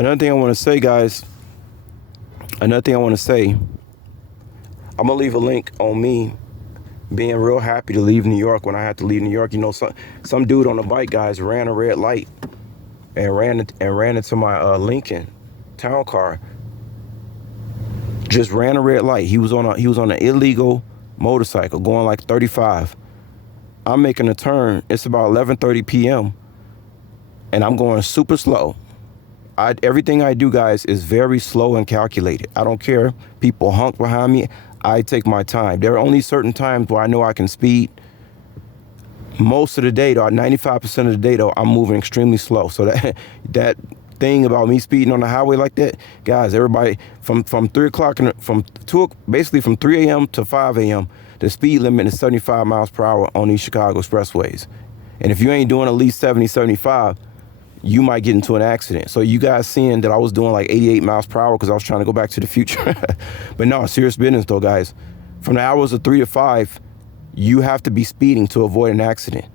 Another thing I want to say, guys. Another thing I want to say. I'm gonna leave a link on me being real happy to leave New York when I had to leave New York. You know, some dude on the bike, guys, ran a red light and ran into my Lincoln town car. Just ran a red light. He was on an illegal motorcycle going like 35. I'm making a turn. It's about 11:30 p.m. and I'm going super slow. Everything I do, guys, is very slow and calculated. I don't care. People honk behind me. I take my time. There are only certain times where I know I can speed. Most of the day, though, 95% of the day, though, I'm moving extremely slow. So that thing about me speeding on the highway like that, guys, everybody from 3 o'clock basically from 3 a.m. to 5 a.m. the speed limit is 75 miles per hour on these Chicago expressways. And if you ain't doing at least 70, 75, you might get into an accident. So you guys seeing that I was doing like 88 miles per hour because I was trying to go back to the future. But no, serious business though, guys. From the hours of 3 to 5, you have to be speeding to avoid an accident.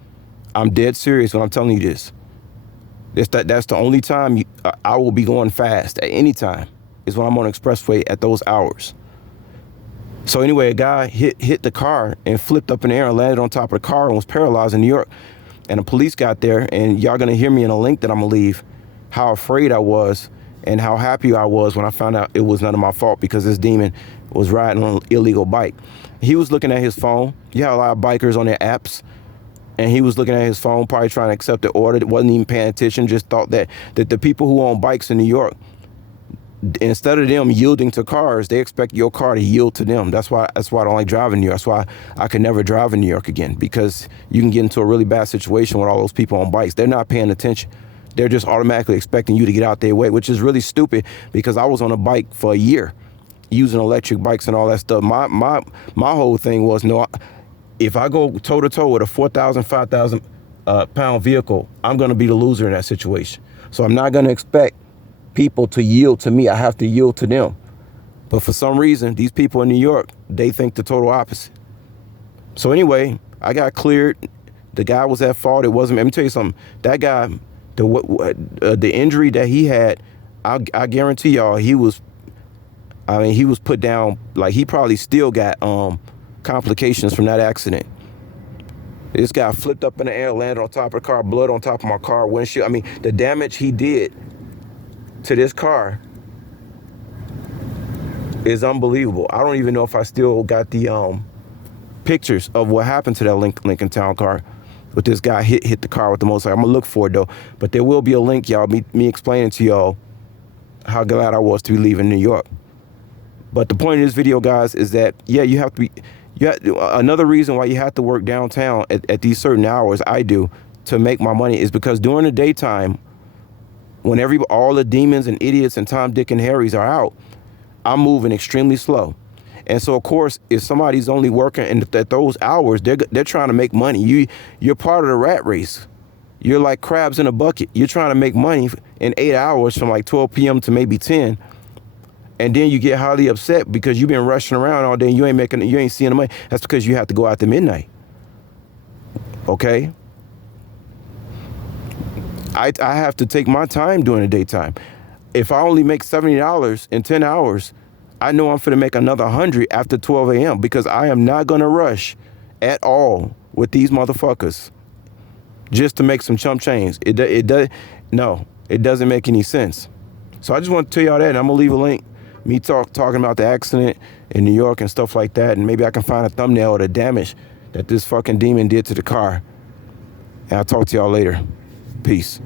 I'm dead serious when I'm telling you this. That's the only time I will be going fast at any time is when I'm on the expressway at those hours. So anyway, a guy hit the car and flipped up in the air and landed on top of the car and was paralyzed in New York. And the police got there, and y'all gonna hear me in a link that I'm gonna leave, how afraid I was and how happy I was when I found out it was none of my fault because this demon was riding on an illegal bike. He was looking at his phone. You have a lot of bikers on their apps, and he was looking at his phone, probably trying to accept the order. Wasn't even paying attention, just thought that the people who own bikes in New York, instead of them yielding to cars, they expect your car to yield to them. That's why I don't like driving in New York. That's why I could never drive in New York again, because you can get into a really bad situation with all those people on bikes. They're not paying attention. They're just automatically expecting you to get out their way, which is really stupid because I was on a bike for a year using electric bikes and all that stuff. My whole thing was, no, if I go toe to toe with a 4,000, 5,000 pound vehicle, I'm going to be the loser in that situation. So I'm not going to expect people to yield to me. I have to yield to them. But for some reason, these people in New York, they think the total opposite. So anyway, I got cleared. The guy was at fault. It wasn't. Let me tell you something. That guy, the injury that he had, I guarantee y'all, he was put down. Like, he probably still got complications from that accident. This guy flipped up in the air, landed on top of the car, blood on top of my car windshield. I mean, the damage he did to this car is unbelievable. I don't even know if I still got the pictures of what happened to that Lincoln Town car. But this guy hit the car with the motorcycle. I'm gonna look for it though. But there will be a link, y'all, me explaining to y'all how glad I was to be leaving New York. But the point of this video, guys, is that you have to be. Another reason why you have to work downtown at these certain hours, I do, to make my money, is because during the daytime, when all the demons and idiots and Tom, Dick, and Harrys are out, I'm moving extremely slow. And so, of course, if somebody's only working at those hours, they're trying to make money. You're part of the rat race. You're like crabs in a bucket. You're trying to make money in 8 hours from like 12 p.m. to maybe 10. And then you get highly upset because you've been rushing around all day and you ain't seeing the money. That's because you have to go out to midnight. Okay? I have to take my time during the daytime. If I only make $70 in 10 hours, I know I'm finna make another 100 after 12 a.m. because I am not gonna rush at all with these motherfuckers just to make some chump change. It doesn't make any sense. So I just want to tell y'all that, and I'm gonna leave a link, me talking about the accident in New York and stuff like that, and maybe I can find a thumbnail of the damage that this fucking demon did to the car. And I'll talk to y'all later. Peace.